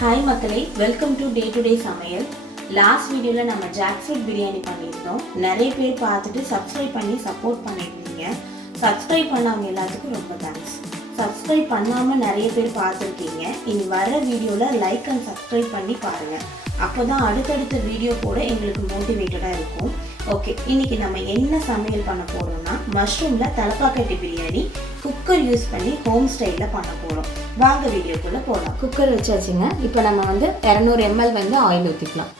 Hi மக்களே, welcome to day to day சமையல். Last வீடியோவில் நம்ம ஜாக்ஃப்ரூட் பிரியாணி பண்ணியிருந்தோம். நிறைய பேர் பார்த்துட்டு சப்ஸ்கிரைப் பண்ணி சப்போர்ட் பண்ணியிருந்தீங்க. சப்ஸ்கிரைப் பண்ணவங்க எல்லாத்துக்கும் ரொம்ப தேங்க்ஸ். சப்ஸ்கிரைப் பண்ணாமல் நிறைய பேர் பார்த்துருக்கீங்க. இனி வர வீடியோவில் லைக் அண்ட் சப்ஸ்கிரைப் பண்ணி பாருங்கள். அப்போ தான் அடுத்தடுத்த வீடியோ கூட எங்களுக்கு மோட்டிவேட்டடாக இருக்கும். ஓகே, இன்றைக்கி நம்ம என்ன சமையல் பண்ண போகிறோம்னா மஷ்ரூமில் தலப்பாக்கட்டி பிரியாணி குக்கர் யூஸ் பண்ணி ஹோம் ஸ்டைலில் பண்ண போகிறோம். வாங்க வீடியோக்குள்ளே போகலாம். குக்கர் வச்சாச்சுங்க. இப்போ நம்ம 200 ml ஆயில் ஊற்றிக்கலாம்.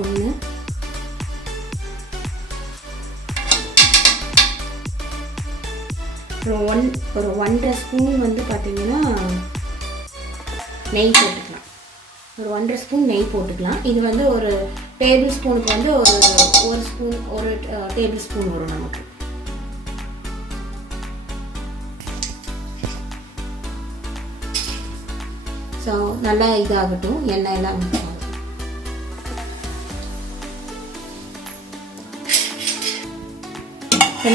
ஒன்று, ஒரு 1.5 ஸ்பூன் பார்த்தீங்கன்னா நெய் போட்டுக்கலாம். ஒரு 1.5 ஸ்பூன் நெய் போட்டுக்கலாம். இது ஒரு டேபிள் ஸ்பூனுக்கு ஒரு டேபிள் ஸ்பூன் வரும் நமக்கு. ஸோ நல்லா இதாகட்டும், எண்ணெய் எல்லாம் மிக்ஸ் ஆகும்.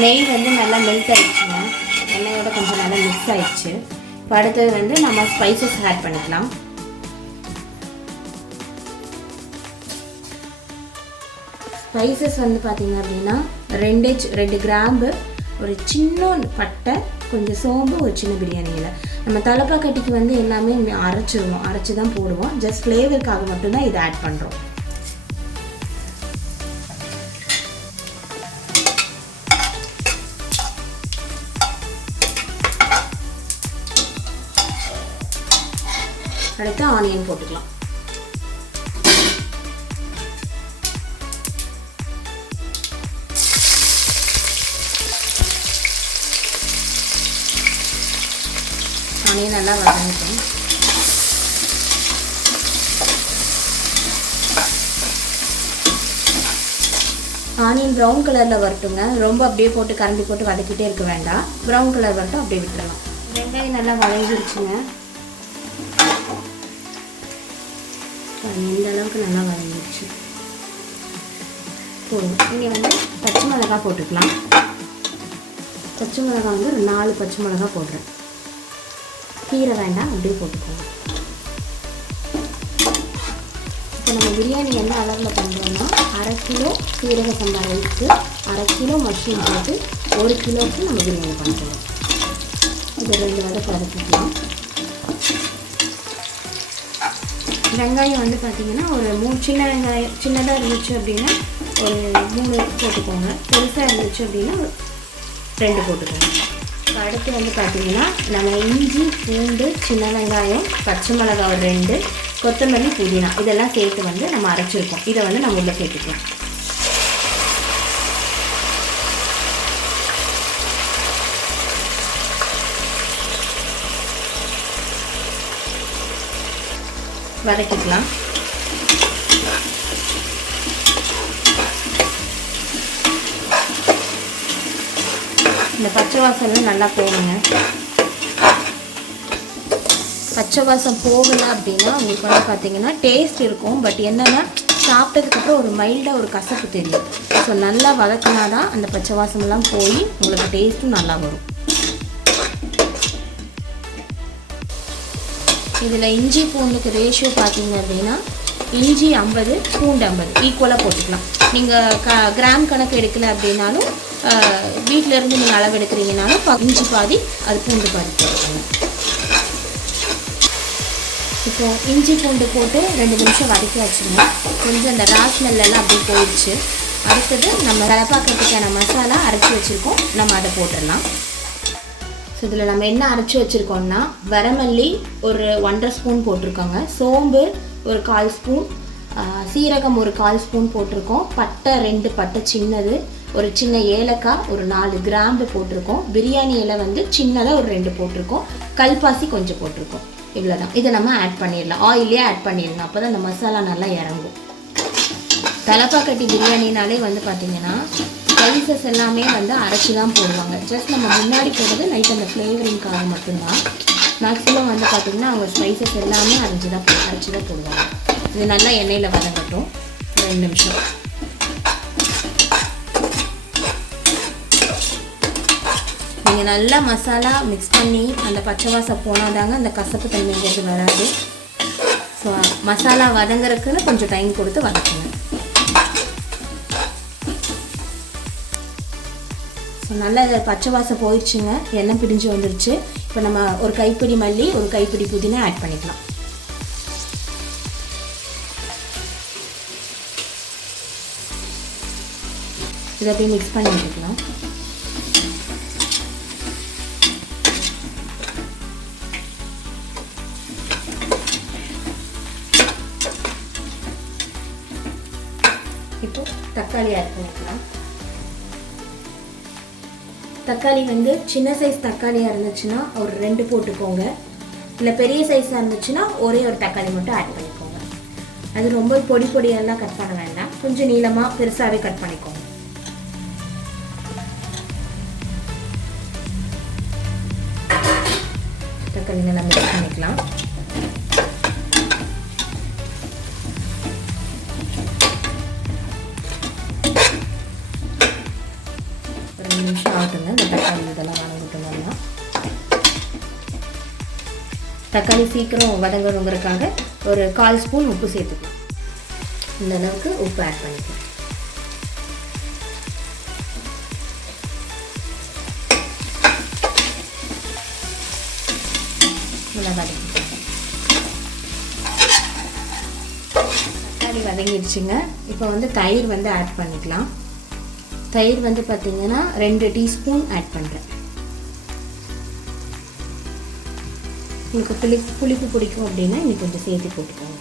நெய் நல்லா மெல்ட் ஆயிடுச்சுங்க. எண்ணெயோட கொஞ்சம் நல்லா மிக்ஸ் ஆயிடுச்சு. இப்போ அடுத்தது நம்ம ஸ்பைசஸ் ஆட் பண்ணிக்கலாம். ஸ்பைசஸ் பார்த்தீங்க அப்படின்னா 2 கிராம்பு, ஒரு சின்ன பட்டை, கொஞ்சம் சோம்பு, ஒரு சின்ன பிரியாணி இலை. நம்ம தலப்பாக்கட்டிக்கு எல்லாமே அரைச்சிடுவோம், அரைச்சி தான் போடுவோம். ஜஸ்ட் ஃப்ளேவருக்காக மட்டும்தான் இதை ஆட் பண்ணுறோம். அடுத்து ஆனியன் போட்டுக்கலாம். ஆனியன் நல்லா வதங்கட்டும். ஆனியன் ப்ரௌன் கலரில் வரட்டுங்க. ரொம்ப அப்படியே போட்டு கரண்டி போட்டு வதக்கிட்டே இருக்க வேண்டாம். ப்ரௌன் கலர் வரட்டும், அப்படியே விட்டுறலாம். வெங்காயம் நல்லா வதங்கிடுச்சுங்க. இந்த அளவுக்கு நல்லா வதங்கிடுச்சு. போதும். இங்கே பச்சை மிளகாய் போட்டுக்கலாம். பச்சை மிளகாய் ஒரு 4 பச்சை மிளகாய் போடுறேன். கீரை வேண்டாம், அப்படியே போட்டுக்கோங்க. இப்போ நம்ம பிரியாணி எந்த அளவில் பண்ணுறோம்னா 1/2 கிலோ சீரக சம்பா ரைஸ்க்கு 1/2 கிலோ மஷ்ரூம் போட்டு 1 கிலோவுக்கு நம்ம பிரியாணி பண்ணுறோம். இது 2 வகை பதக்கிக்கலாம். வெங்காயம் பார்த்தீங்கன்னா ஒரு 3 சின்ன வெங்காயம், சின்னதாக இருந்துச்சு அப்படின்னா ஒரு 3 போட்டுக்கோங்க. பெருசாக இருந்துச்சு அப்படின்னா 2 போட்டுக்கோங்க. இப்போ அடுத்து பார்த்தீங்கன்னா நம்ம இஞ்சி, பூண்டு, சின்ன வெங்காயம், பச்சை மிளகாய் ஒரு 2, கொத்தமல்லி, புதினா இதெல்லாம் சேர்த்து நம்ம அரைச்சிருக்கோம். இதை நம்ம உள்ள சேர்த்துக்கலாம். வதக்கிக்கலாம். இந்த பச்சை வாசம் நல்லா போகுங்க. பச்சை வாசம் போகலை அப்படின்னா உங்களுக்கு பார்த்தீங்கன்னா டேஸ்ட் இருக்கும். பட் என்னென்னா சாப்பிட்டதுக்கப்புறம் ஒரு மைல்டாக ஒரு கசப்பு தெரியும். ஸோ நல்லா வதக்கினா தான் அந்த பச்சை வாசமெல்லாம் போய் உங்களுக்கு டேஸ்ட்டும் நல்லா வரும். இதில் இஞ்சி பூண்டுக்கு ரேஷியோ பார்த்தீங்க அப்படின்னா இஞ்சி 50, பூண்டு 50 ஈக்குவலாக போட்டுக்கலாம். நீங்கள் கிராம் கணக்கு எடுக்கலை அப்படின்னாலும் வீட்டிலேருந்து நீங்கள் அளவு எடுக்கிறீங்கனாலும் இஞ்சி பாதி, அது பூண்டு பாதி போட்டுக்கோங்க. இப்போ இஞ்சி பூண்டு போட்டு 2 நிமிஷம் வதக்கி வச்சுங்க. கொஞ்சம் அந்த ரா ஸ்மெல்லாம் அப்படியே போயிடுச்சு. அடுத்தது நம்ம தலப்பாக்கட்டிக்கான மசாலா அரைச்சி வச்சுருக்கோம், நம்ம அதை போட்டுடலாம். ஸோ இதில் நம்ம என்ன அரைச்சி வச்சுருக்கோம்னா வரமல்லி ஒரு 1.5 ஸ்பூன் போட்டிருக்கோங்க, சோம்பு ஒரு 1/4 ஸ்பூன், சீரகம் ஒரு 1/4 ஸ்பூன் போட்டிருக்கோம், பட்டை 2 பட்டை சின்னது, ஒரு சின்ன ஏலக்காய் ஒரு 4 கிராம்பு போட்டிருக்கோம், பிரியாணி இலை சின்னதாக ஒரு 2 போட்டிருக்கோம், கல்பாசி கொஞ்சம் போட்டிருக்கோம். இவ்வளோதான். இதை நம்ம ஆட் பண்ணிடலாம். ஆயிலே ஆட் பண்ணிடலாம். அப்போ தான் இந்த மசாலா நல்லா இறங்கும். தலப்பாக்கட்டி பிரியாணினாலே பார்த்தீங்கன்னா ஸ்பைசஸ் எல்லாமே அரைச்சி தான் போடுவாங்க. ஜஸ்ட் நம்ம முன்னாடி போடுறது லைட் அந்த ஃப்ளேவரிங்காக மட்டும்தான். மேக்ஸிமம் பார்த்தீங்கன்னா அவங்க ஸ்பைசஸ் எல்லாமே அரைச்சி தான் போடுவாங்க. இது நல்லா எண்ணெயில் வதங்கட்டும் 2 நிமிஷம். நீங்கள் நல்லா மசாலா மிக்ஸ் பண்ணி அந்த பச்சை வாசம் போனாதாங்க அந்த கசப்பு தன்மைங்கிறது வராது. ஸோ மசாலா வதங்குறதுக்குன்னு கொஞ்சம் டைம் கொடுத்து வதக்குங்க. ஸோ நல்லா பச்சை வாசம் போயிடுச்சுங்க, எண்ணெய் பிரிஞ்சு வந்துருச்சு. இப்போ நம்ம ஒரு கைப்பிடி மல்லி, ஒரு கைப்பிடி புதினா ஆட் பண்ணிக்கலாம். இதை அப்படியே மிக்ஸ் பண்ணி விட்டுக்கலாம். இப்போ தக்காளி ஆட் பண்ணிக்கலாம். தக்காளி வந்து சின்ன சைஸ் தக்காளியாக இருந்துச்சுன்னா ஒரு 2 போட்டுக்கோங்க. இல்லை பெரிய சைஸாக இருந்துச்சுன்னா ஒரே ஒரு தக்காளி மட்டும் ஆட் பண்ணிக்கோங்க. அது ரொம்ப பொடி பொடியெல்லாம் கட் பண்ண வேண்டாம், கொஞ்சம் நீளமாக பெருசாகவே கட் பண்ணிக்கோங்க. தக்காளி நல்லா மிக்ஸ் பண்ணிக்கலாம். ஒரு 2 நிமிஷம் ஆகுதுங்க. இந்த தக்காளி இதெல்லாம் வதங்கிட்டோம்னா, தக்காளி சீக்கிரம் வதங்கணுங்கிறதுக்காக ஒரு 1/4 ஸ்பூன் உப்பு சேர்த்துக்கலாம். இந்த அளவுக்கு உப்பு ஆட் பண்ணிக்கலாம். தக்காளி வதங்கிடுச்சுங்க. இப்போ வந்து தயிர் வந்து ஆட் பண்ணிக்கலாம். தயிர் வந்து பார்த்தீங்கன்னா 2 டீஸ்பூன் ஆட் பண்ணுறேன். உங்களுக்கு புளிப்பு பிடிக்கும் அப்படின்னா இன்னும் கொஞ்சம் சேர்த்து போட்டுக்கோங்க.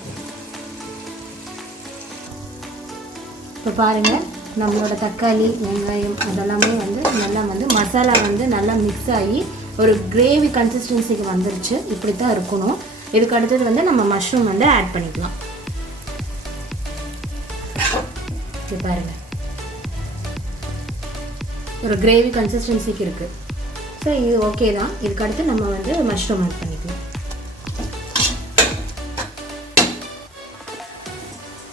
இப்போ பாருங்கள், நம்மளோட தக்காளி வெங்காயம் அதெல்லாமே வந்து நல்லா வந்து மசாலா வந்து நல்லா மிக்ஸ் ஆகி ஒரு கிரேவி கன்சிஸ்டன்சிக்கு வந்துருச்சு. இப்படி தான் இருக்கணும். இதுக்கு அடுத்தது வந்து நம்ம மஷ்ரூம் வந்து ஆட் பண்ணிக்கலாம். இது பாருங்கள், ஒரு கிரேவி கன்சிஸ்டன்சிக்கு இருக்குது. ஸோ இது ஓகே தான். இதுக்கு அடுத்து நம்ம வந்து மஷ்ரூம் ஆட் பண்ணிக்கலாம்.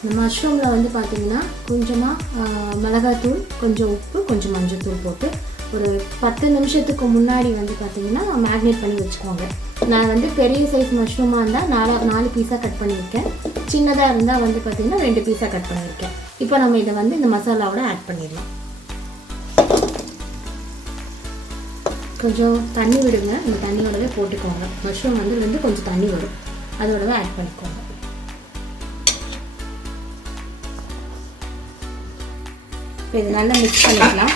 இந்த மஷ்ரூமில் வந்து பார்த்திங்கன்னா கொஞ்சமாக மிளகாத்தூள், கொஞ்சம் உப்பு, கொஞ்சம் மஞ்சள்தூள் போட்டு ஒரு 10 நிமிஷத்துக்கு முன்னாடி வந்து பார்த்திங்கன்னா மேக்னேட் பண்ணி வச்சுக்கோங்க. நான் வந்து பெரிய சைஸ் மஷ்ரூமாக இருந்தால் 4 பீஸாக கட் பண்ணியிருக்கேன். சின்னதாக இருந்தால் வந்து பார்த்திங்கன்னா 2 பீஸாக கட் பண்ணியிருக்கேன். இப்போ நம்ம இதை வந்து இந்த மசாலாவோட ஆட் பண்ணிடலாம். கொஞ்சம் தண்ணி விடுங்க. இந்த தண்ணியோடவே போட்டுக்கோங்க. மஷ்ரூம் வந்து கொஞ்சம் தண்ணி வரும், அதோடவே ஆட் பண்ணிக்கோங்க. இப்போ இது நல்லா மிக்ஸ் பண்ணிக்கலாம்.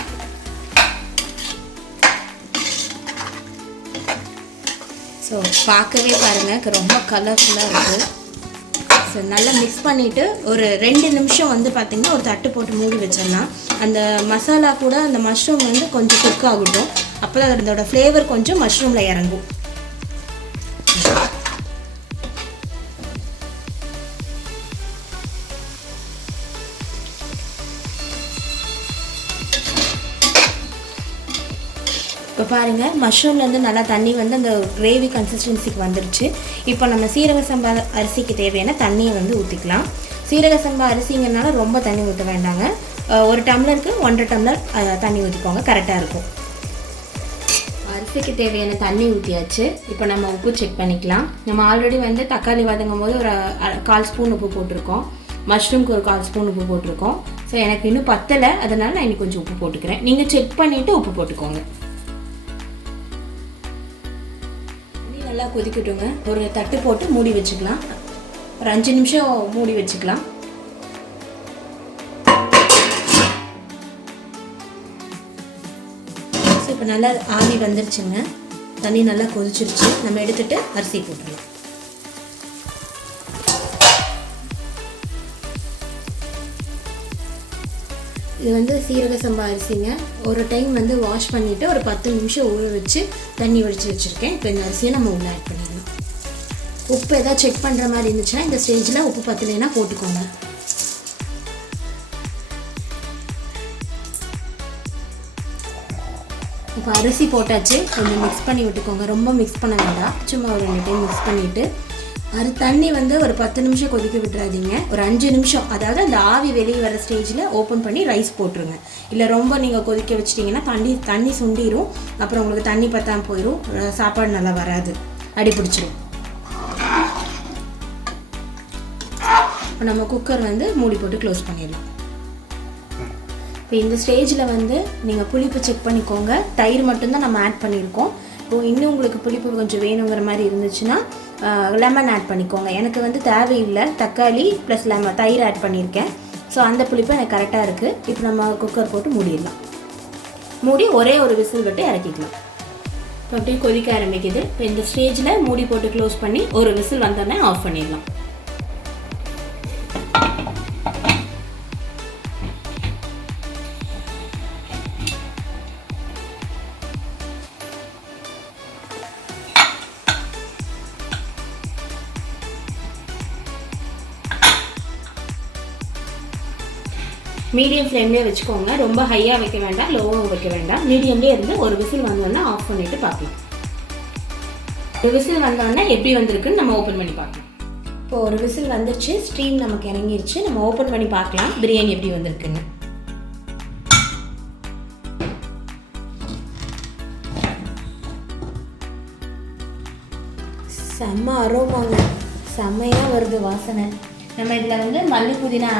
ஸோ பார்க்கவே பாருங்கள் ரொம்ப கலர்ஃபுல்லாக இருக்குது. ஸோ நல்லா மிக்ஸ் பண்ணிவிட்டு ஒரு 2 நிமிஷம் வந்து பார்த்திங்கன்னா ஒரு தட்டு போட்டு மூடி வச்சிடலாம். அந்த மசாலா கூட அந்த மஷ்ரூம் வந்து கொஞ்சம் குக் ஆகட்டும். அப்போ தான் அதோட ஃப்ளேவர் கொஞ்சம் மஷ்ரூமில் இறங்கும். இப்போ பாருங்கள், மஷ்ரூம்லேருந்து நல்லா தண்ணி வந்து அந்த கிரேவி கன்சிஸ்டன்சிக்கு வந்துருச்சு. இப்போ நம்ம சீரக சம்பா அரிசிக்கு தேவையான தண்ணியை வந்து ஊற்றிக்கலாம். சீரக சம்பா அரிசிங்கிறனால ரொம்ப தண்ணி ஊற்ற வேண்டாங்க. 1 டம்ளருக்கு 1.5 டம்ளர் தண்ணி ஊற்றிக்கோங்க, கரெக்டாக இருக்கும். அரிசிக்கு தேவையான தண்ணி ஊற்றியாச்சு. இப்போ நம்ம உப்பு செக் பண்ணிக்கலாம். நம்ம ஆல்ரெடி வந்து தக்காளி வதங்கும் போது ஒரு 1/4 ஸ்பூன் உப்பு போட்டிருக்கோம். மஷ்ரூம்க்கு ஒரு 1/4 ஸ்பூன் உப்பு போட்டிருக்கோம். ஸோ எனக்கு இன்னும் பத்தலை, அதனால் நான் இன்னும் கொஞ்சம் உப்பு போட்டுக்கிறேன். நீங்கள் செக் பண்ணிவிட்டு உப்பு போட்டுக்கோங்க. நல்லா கொதிக்கட்டுங்க. ஒரு தட்டு போட்டு மூடி வச்சுக்கலாம். ஒரு 5 நிமிஷம் மூடி வச்சுக்கலாம். ஸோ இப்போ நல்லா ஆவி வந்துருச்சுங்க. தண்ணி நல்லா கொதிச்சிருச்சு. நம்ம எடுத்துகிட்டு அரிசி போட்டுடலாம். இது வந்து சீரக சம்பா அரிசிங்க. ஒரு டைம் வந்து வாஷ் பண்ணிவிட்டு ஒரு 10 நிமிஷம் ஊற வச்சு தண்ணி வடித்து வச்சுருக்கேன். இப்போ இந்த அரிசியை நம்ம உள்ளே ஆட் பண்ணிடலாம். உப்பு எதாவது செக் பண்ணுற மாதிரி இருந்துச்சுன்னா இந்த ஸ்டேஜில் உப்பு பத்தலைன்னா போட்டுக்கோங்க. இப்போ அரிசி போட்டாச்சு. கொஞ்சம் மிக்ஸ் பண்ணி விட்டுக்கோங்க. ரொம்ப மிக்ஸ் பண்ண வேண்டாம், சும்மா ஒரு 2 டைம் மிக்ஸ் பண்ணிவிட்டு அது தண்ணி வந்து ஒரு 10 நிமிஷம் கொதிக்க விட்டுறாதீங்க. ஒரு 5 நிமிஷம், அதாவது அந்த ஆவி வெளியே வர ஸ்டேஜில் ஓப்பன் பண்ணி ரைஸ் போட்டுருங்க. இல்லை ரொம்ப நீங்கள் கொதிக்க வச்சிட்டிங்கன்னா தண்ணி சுண்டிடும். அப்புறம் உங்களுக்கு தண்ணி பத்தாமல் போயிடும், சாப்பாடு நல்லா வராது, அடி பிடிச்சிடும். இப்போ நம்ம குக்கர் வந்து மூடி போட்டு க்ளோஸ் பண்ணிடலாம். இப்போ இந்த ஸ்டேஜில் வந்து நீங்கள் புளிப்பு செக் பண்ணிக்கோங்க. தயிர் மட்டும்தான் நம்ம ஆட் பண்ணியிருக்கோம். இப்போ இன்னும் உங்களுக்கு புளிப்பு கொஞ்சம் வேணுங்கிற மாதிரி இருந்துச்சுன்னா லெமன் ஆட் பண்ணிக்கோங்க. எனக்கு வந்து தேவையில்லை, தக்காளி ப்ளஸ் தயிர் ஆட் பண்ணியிருக்கேன். ஸோ அந்த புளிப்பு எனக்கு கரெக்டாக இருக்குது. இப்போ நம்ம குக்கர் போட்டு மூடிடலாம். மூடி ஒரே ஒரு விசில் விட்டு இறக்கிக்கலாம். இப்போ அப்படியே கொதிக்க ஆரம்பிக்குது. இப்போ இந்த ஸ்டேஜில் மூடி போட்டு க்ளோஸ் பண்ணி ஒரு விசில் வந்தோடனே ஆஃப் பண்ணிடலாம். மீடியம் ஃப்ளேம்லேயே வச்சுக்கோங்க. ரொம்ப ஹையாக வைக்க வேண்டாம், லோவாகவும் வைக்க வேண்டாம். மீடியம்லேயே இருந்து ஒரு விசில் வந்தோடனே ஆஃப் பண்ணிவிட்டு பார்க்கலாம். ஒரு விசில் வந்தோடனே எப்படி வந்திருக்குன்னு நம்ம ஓப்பன் பண்ணி பார்க்கலாம். இப்போ ஒரு விசில் வந்துருச்சு, ஸ்டீம் நமக்கு இறங்கிருச்சு. நம்ம ஓப்பன் பண்ணி பார்க்கலாம் பிரியாணி எப்படி வந்திருக்குன்னு. செம்ம அரோமாங்க, செம்மையாக வருது வாசனை. நம்ம இதில் வந்து மல்லி புதினா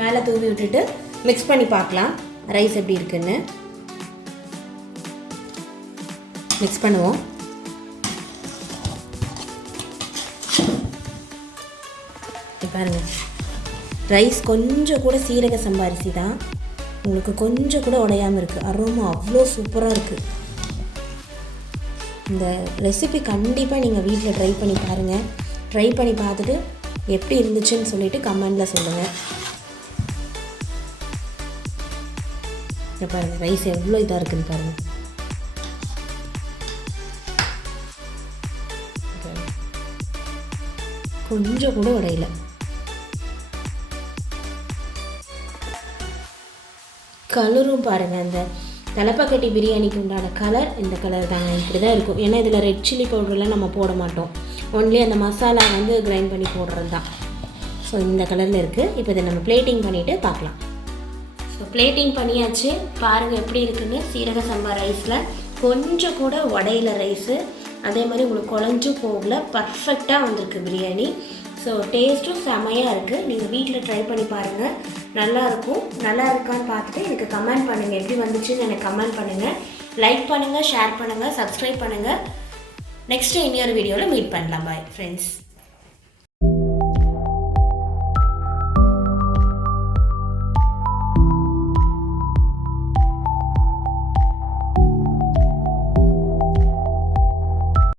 மேலே தூவி விட்டுட்டு மிக்ஸ் பண்ணி பார்க்கலாம் ரைஸ் எப்படி இருக்குன்னு. மிக்ஸ் பண்ணுவோம். பாருங்கள், ரைஸ் கொஞ்சம் கூட சீரக சம்பா அரிசி தான், உங்களுக்கு கொஞ்சம் கூட உடையாமல் இருக்குது. அரோமா அவ்வளோ சூப்பராக இருக்குது. இந்த ரெசிபி கண்டிப்பாக நீங்கள் வீட்டில் ட்ரை பண்ணி பாருங்கள். ட்ரை பண்ணி பார்த்துட்டு எப்படி இருந்துச்சுன்னு சொல்லிவிட்டு கமெண்டில் சொல்லுங்கள். பாருங்கள் ரைஸ் எவ்வளோ இதாக இருக்குன்னு பாருங்கள். கொஞ்சம் கூட உடையல. கலரும் பாருங்கள், அந்த தலப்பாக்கட்டி பிரியாணிக்கு உண்டான கலர் இந்த கலர் தாங்க, இப்படி தான் இருக்கும். ஏன்னா இதில் ரெட் சில்லி பவுடர்லாம் நம்ம போட மாட்டோம், ஒன்லி அந்த மசாலா வந்து கிரைண்ட் பண்ணி போடுறது தான். ஸோ இந்த கலரில் இருக்குது. இப்போ இதை நம்ம பிளேட்டிங் பண்ணிவிட்டு பார்க்கலாம். ஸோ பிளேட்டிங் பண்ணியாச்சு, பாருங்கள் எப்படி இருக்குன்னு. சீரக சம்பா ரைஸில் கொஞ்சம் கூட உடையில ரைஸு, அதே மாதிரி உங்களுக்கு குழஞ்சும் போகல, பர்ஃபெக்டாக வந்திருக்கு பிரியாணி. ஸோ டேஸ்ட்டும் செமையாக இருக்குது. நீங்கள் வீட்டில் ட்ரை பண்ணி பாருங்கள், நல்லாயிருக்கும். நல்லா இருக்கான்னு பார்த்துட்டு எனக்கு கமெண்ட் பண்ணுங்கள், எப்படி வந்துச்சுன்னு எனக்கு கமெண்ட் பண்ணுங்கள். லைக் பண்ணுங்கள், ஷேர் பண்ணுங்கள், சப்ஸ்கிரைப் பண்ணுங்கள். நெக்ஸ்ட்டு இன்னொரு வீடியோவில் மீட் பண்ணலாம். Bye friends.